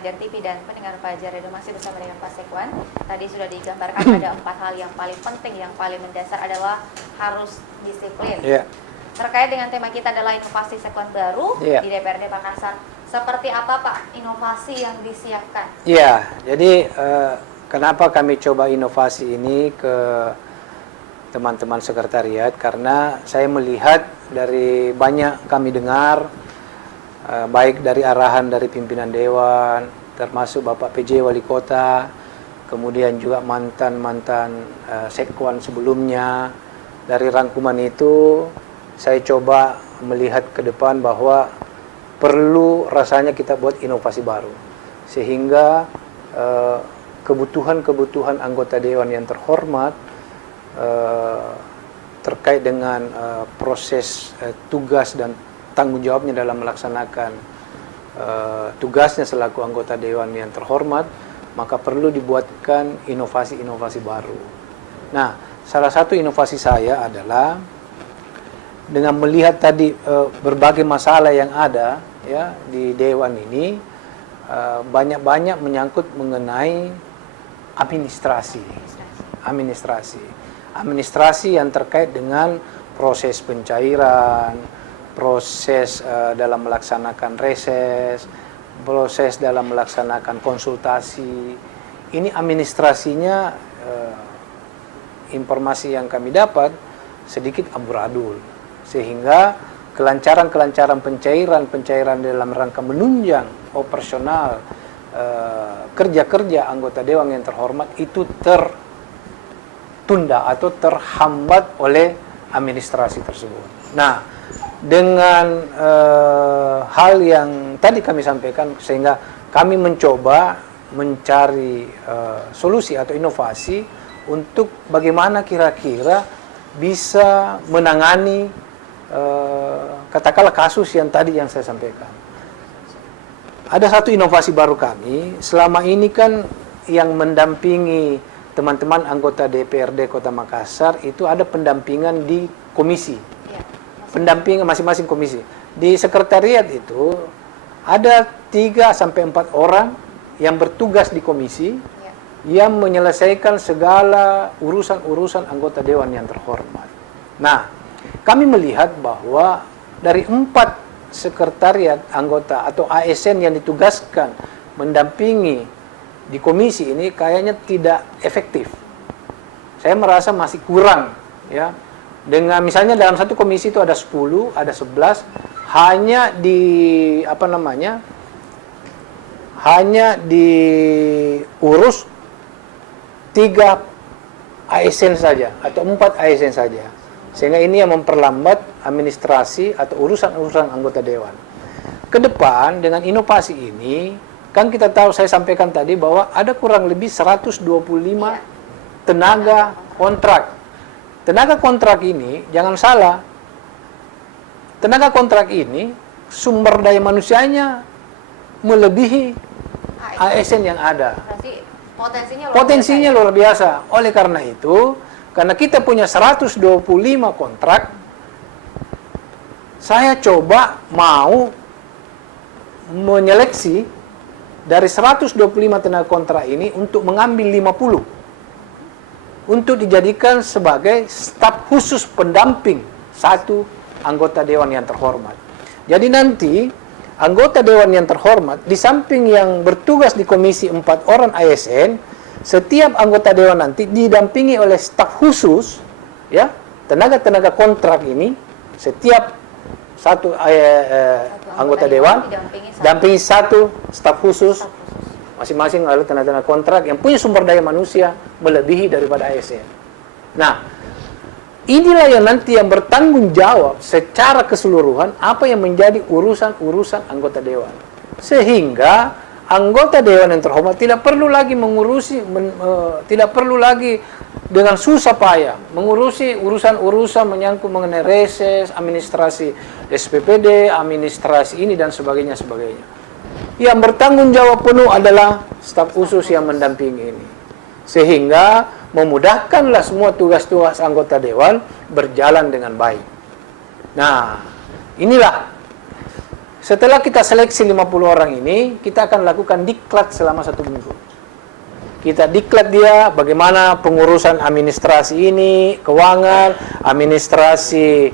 Fajar TV dan pendengar Fajar Radio, masih bersama dengan Pak Sekwan. Tadi sudah digambarkan ada 4 hal yang paling penting, yang paling mendasar adalah harus disiplin. Terkait dengan tema kita adalah inovasi sekwan baru di DPRD Makassar. Seperti apa Pak inovasi yang disiapkan? Jadi kenapa kami coba inovasi ini ke teman-teman sekretariat? Karena saya melihat dari banyak kami dengar, baik dari arahan dari pimpinan Dewan, termasuk Bapak PJ Wali Kota, kemudian juga mantan-mantan sekwan sebelumnya. Dari rangkuman itu, saya coba melihat ke depan bahwa perlu rasanya kita buat inovasi baru. Sehingga kebutuhan-kebutuhan anggota Dewan yang terhormat terkait dengan proses tugas dan tanggung jawabnya dalam melaksanakan tugasnya selaku anggota Dewan yang terhormat, maka perlu dibuatkan inovasi-inovasi baru. Nah, salah satu inovasi saya adalah dengan melihat tadi berbagai masalah yang ada ya di Dewan ini, banyak-banyak menyangkut mengenai administrasi yang terkait dengan proses pencairan, proses dalam melaksanakan reses, proses dalam melaksanakan konsultasi. Ini administrasinya, informasi yang kami dapat sedikit amburadul, sehingga kelancaran pencairan dalam rangka menunjang operasional kerja-kerja anggota Dewan yang terhormat itu tertunda atau terhambat oleh administrasi tersebut. Nah, dengan hal yang tadi kami sampaikan, sehingga kami mencoba mencari solusi atau inovasi untuk bagaimana kira-kira bisa menangani katakanlah kasus yang tadi yang saya sampaikan. Ada satu inovasi baru kami, selama ini kan yang mendampingi teman-teman anggota DPRD Kota Makassar itu ada pendampingan di komisi. Pendampingan masing-masing komisi. Di sekretariat itu ada 3-4 orang yang bertugas di komisi yang menyelesaikan segala urusan-urusan anggota Dewan yang terhormat. Nah, kami melihat bahwa dari 4 sekretariat anggota atau ASN yang ditugaskan mendampingi di komisi ini kayaknya tidak efektif. Saya merasa masih kurang ya. Dengan misalnya dalam satu komisi itu ada 10, ada 11, hanya diurus 3 ASN saja atau 4 ASN saja. Sehingga ini yang memperlambat administrasi atau urusan-urusan anggota Dewan. Ke depan dengan inovasi ini, kan kita tahu, saya sampaikan tadi bahwa ada kurang lebih 125 tenaga kontrak. Tenaga kontrak ini, jangan salah, tenaga kontrak ini sumber daya manusianya melebihi ASN yang ada. Potensinya luar biasa. Oleh karena itu, karena kita punya 125 kontrak, saya coba mau menyeleksi dari 125 tenaga kontrak ini untuk mengambil 50 untuk dijadikan sebagai staf khusus pendamping satu anggota Dewan yang terhormat. Jadi nanti anggota Dewan yang terhormat, di samping yang bertugas di komisi 4 orang ASN, setiap anggota Dewan nanti didampingi oleh staf khusus, ya, tenaga-tenaga kontrak ini. Setiap satu anggota Dewan dampingi satu staf khusus, masing-masing ada tenaga-tenaga kontrak yang punya sumber daya manusia melebihi daripada ASN. Nah, inilah yang nanti yang bertanggung jawab secara keseluruhan apa yang menjadi urusan-urusan anggota Dewan, sehingga anggota Dewan yang terhormat tidak perlu lagi tidak perlu lagi dengan susah payah mengurusi urusan-urusan menyangkut mengenai reses, administrasi SPPD, administrasi ini dan sebagainya. Yang bertanggung jawab penuh adalah staf khusus yang mendampingi ini, sehingga memudahkanlah semua tugas-tugas anggota Dewan berjalan dengan baik. Nah, inilah Setelah kita seleksi 50 orang ini, kita akan lakukan diklat selama 1 minggu. Kita diklat dia bagaimana pengurusan administrasi ini, keuangan, administrasi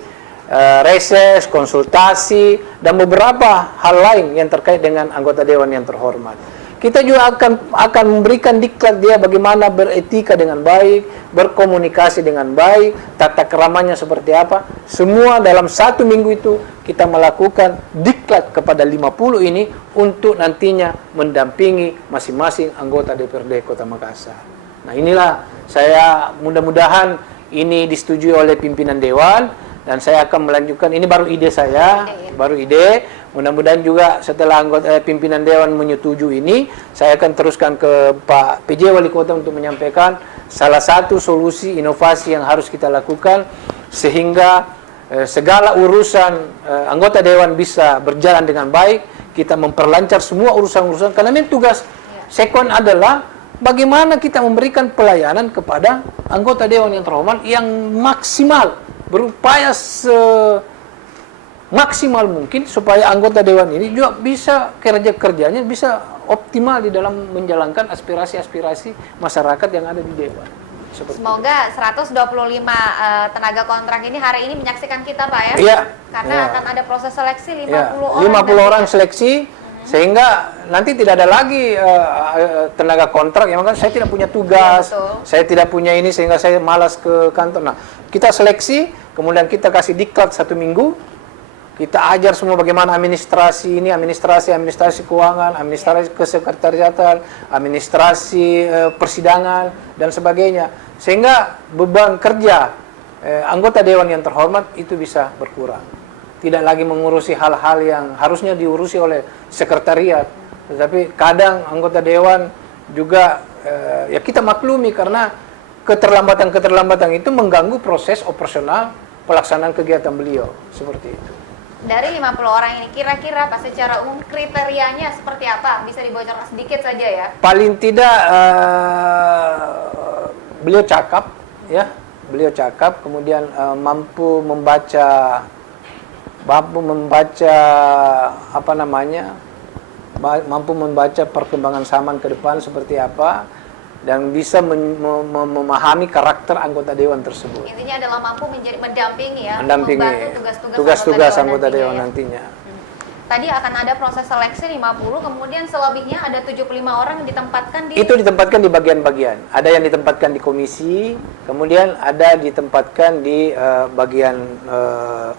reses, konsultasi, dan beberapa hal lain yang terkait dengan anggota dewan yang terhormat. Kita juga akan memberikan diklat dia bagaimana beretika dengan baik, berkomunikasi dengan baik, tata keramanya seperti apa. Semua dalam 1 minggu itu kita melakukan diklat kepada 50 ini untuk nantinya mendampingi masing-masing anggota DPRD Kota Makassar. Nah, inilah saya mudah-mudahan ini disetujui oleh pimpinan dewan, dan saya akan melanjutkan. Ini baru ide saya, baru ide. Mudah-mudahan juga setelah anggota pimpinan dewan menyetujui ini, saya akan teruskan ke Pak PJ Wali Kota untuk menyampaikan salah satu solusi inovasi yang harus kita lakukan sehingga segala urusan anggota dewan bisa berjalan dengan baik. Kita memperlancar semua urusan-urusan, karena ini tugas Sekwan adalah bagaimana kita memberikan pelayanan kepada anggota dewan yang terhormat yang maksimal, berupaya semaksimal mungkin supaya anggota dewan ini juga bisa kerjanya bisa optimal di dalam menjalankan aspirasi-aspirasi masyarakat yang ada di dewan. Semoga 125 tenaga kontrak ini hari ini menyaksikan kita, Pak, ya? Iya. Karena akan ada proses seleksi 50 orang. 50 orang seleksi, sehingga nanti tidak ada lagi tenaga kontrak yang kan saya tidak punya tugas, saya tidak punya ini sehingga saya malas ke kantor. Nah, kita seleksi, kemudian kita kasih diklat 1 minggu, kita ajar semua bagaimana administrasi ini, administrasi keuangan, administrasi kesekretariatan, administrasi persidangan dan sebagainya, sehingga beban kerja anggota dewan yang terhormat itu bisa berkurang. Tidak lagi mengurusi hal-hal yang harusnya diurusi oleh sekretariat, tetapi kadang anggota dewan juga ya kita maklumi karena keterlambatan itu mengganggu proses operasional pelaksanaan kegiatan beliau, seperti itu. Dari 50 orang ini kira-kira Pak secara umum kriterianya seperti apa? Bisa dibocorkan sedikit saja ya? Paling tidak beliau cakap, ya, beliau cakap, kemudian mampu membaca apa namanya, mampu membaca perkembangan zaman ke depan seperti apa, dan bisa memahami karakter anggota dewan tersebut. Intinya adalah mampu mendampingi ya, membantu tugas-tugas anggota dewan nantinya. Tadi akan ada proses seleksi 50, kemudian selebihnya ada 75 orang yang ditempatkan di... Itu ditempatkan di bagian-bagian. Ada yang ditempatkan di komisi, kemudian ada ditempatkan di bagian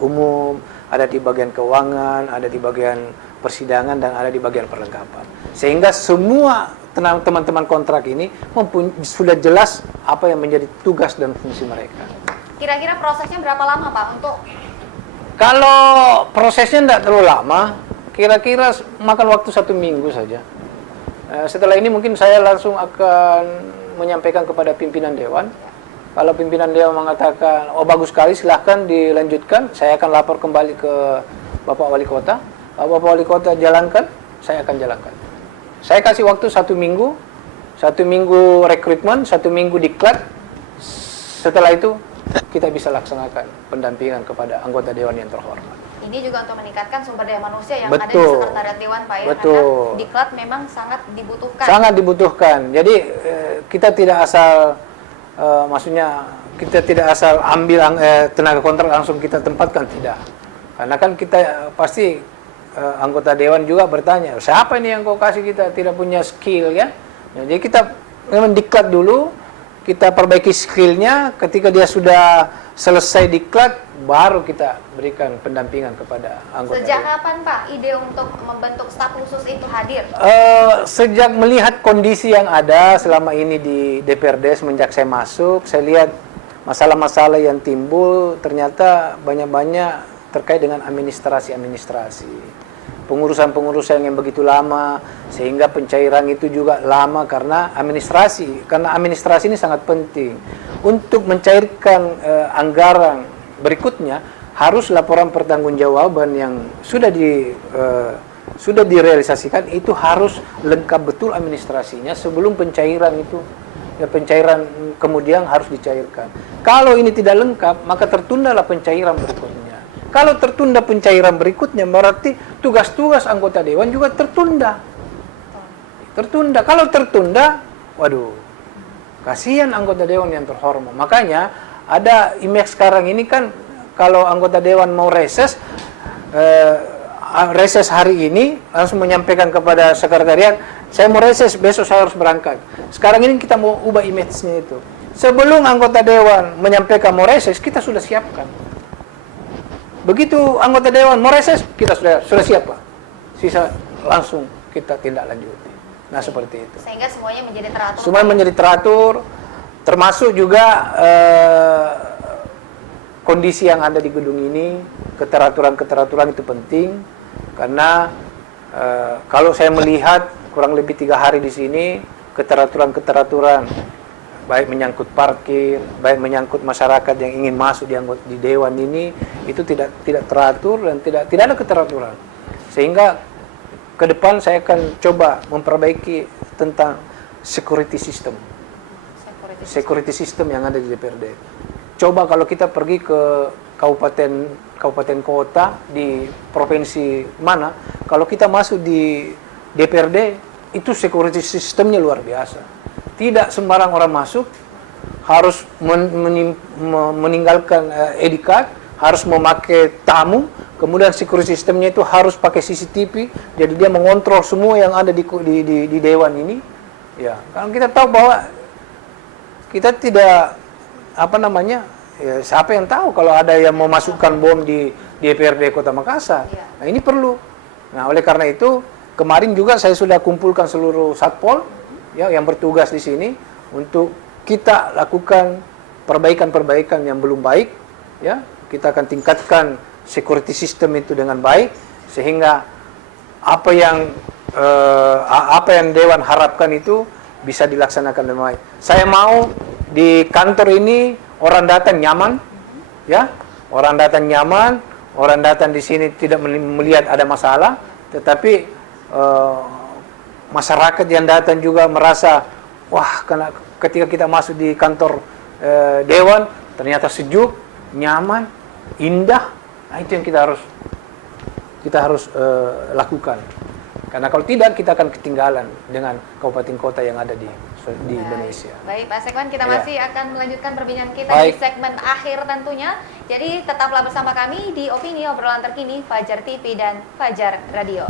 umum, ada di bagian keuangan, ada di bagian persidangan, dan ada di bagian perlengkapan. Sehingga semua teman-teman kontrak ini sudah jelas apa yang menjadi tugas dan fungsi mereka. Kira-kira prosesnya berapa lama, Pak, untuk... Kalau prosesnya tidak terlalu lama, kira-kira makan waktu 1 minggu saja. Setelah ini mungkin saya langsung akan menyampaikan kepada pimpinan dewan. Kalau pimpinan dewan mengatakan, oh bagus sekali, silahkan dilanjutkan, saya akan lapor kembali ke Bapak Wali Kota. Bapak Wali Kota jalankan, saya akan jalankan. Saya kasih waktu 1 minggu, 1 minggu rekrutmen, 1 minggu diklat. Setelah itu kita bisa laksanakan pendampingan kepada anggota dewan yang terhormat. Ini juga untuk meningkatkan sumber daya manusia yang Betul. ada di sekretariat dewan, Pak, ya? Betul. Karena diklat memang sangat dibutuhkan. Sangat dibutuhkan. Jadi kita tidak asal, maksudnya kita tidak asal ambil tenaga kontrak langsung kita tempatkan, tidak. Karena kan kita pasti anggota dewan juga bertanya, siapa ini yang kau kasih kita tidak punya skill, ya? Jadi kita memang diklat dulu, kita perbaiki skillnya. Ketika dia sudah selesai diklat, baru kita berikan pendampingan kepada anggota. Sejak kapan, Pak, ide untuk membentuk staf khusus itu hadir? Sejak melihat kondisi yang ada selama ini di DPRD semenjak saya masuk, saya lihat masalah-masalah yang timbul ternyata banyak-banyak terkait dengan administrasi. Pengurusan-pengurusan yang begitu lama, sehingga pencairan itu juga lama karena administrasi. Karena administrasi ini sangat penting. Untuk mencairkan anggaran berikutnya, harus laporan pertanggungjawaban yang sudah direalisasikan, itu harus lengkap betul administrasinya sebelum pencairan itu. Ya, pencairan kemudian harus dicairkan. Kalau ini tidak lengkap, maka tertundalah pencairan berikutnya. Kalau tertunda pencairan berikutnya, berarti tugas-tugas anggota dewan juga tertunda. Tertunda. Kalau tertunda, waduh, kasihan anggota dewan yang terhormat. Makanya ada image sekarang ini kan, kalau anggota dewan mau reses hari ini, langsung menyampaikan kepada sekretariat, saya mau reses, besok saya harus berangkat. Sekarang ini kita mau ubah image-nya itu. Sebelum anggota dewan menyampaikan mau reses, kita sudah siapkan. Begitu anggota dewan mau reses, kita sudah siap, Pak. Sisa langsung kita tindak lanjuti. Nah, seperti itu. Sehingga semuanya menjadi teratur. Semuanya menjadi teratur, termasuk juga kondisi yang ada di gedung ini, keteraturan itu penting, karena kalau saya melihat kurang lebih 3 hari di sini, keteraturan baik menyangkut parkir, baik menyangkut masyarakat yang ingin masuk di dewan ini, itu tidak teratur dan tidak ada keteraturan. Sehingga ke depan saya akan coba memperbaiki tentang security system yang ada di DPRD. Coba kalau kita pergi ke kabupaten kota di provinsi mana, kalau kita masuk di DPRD, itu security systemnya luar biasa. Tidak sembarang orang masuk, harus meninggalkan ID card, harus memakai tamu, kemudian security sistemnya itu harus pakai CCTV, jadi dia mengontrol semua yang ada di dewan ini. Ya, kalau kita tahu bahwa kita tidak siapa yang tahu kalau ada yang mau masukkan bom di DPRD Kota Makassar. Nah, ini perlu. Nah, oleh karena itu kemarin juga saya sudah kumpulkan seluruh satpol ya yang bertugas di sini untuk kita lakukan perbaikan-perbaikan yang belum baik, ya. Kita akan tingkatkan security system itu dengan baik sehingga apa yang dewan harapkan itu bisa dilaksanakan dengan baik. Saya mau di kantor ini orang datang nyaman, ya. Orang datang nyaman, orang datang di sini tidak melihat ada masalah, tetapi masyarakat yang datang juga merasa, wah, karena ketika kita masuk di kantor dewan ternyata sejuk, nyaman, indah. Nah, itu yang kita harus lakukan. Karena kalau tidak, kita akan ketinggalan dengan kabupaten kota yang ada di Indonesia. Baik, Pak Sekwan, kita masih akan melanjutkan perbincangan kita di segmen akhir tentunya. Jadi tetaplah bersama kami di Opini Obrolan Terkini Fajar TV dan Fajar Radio.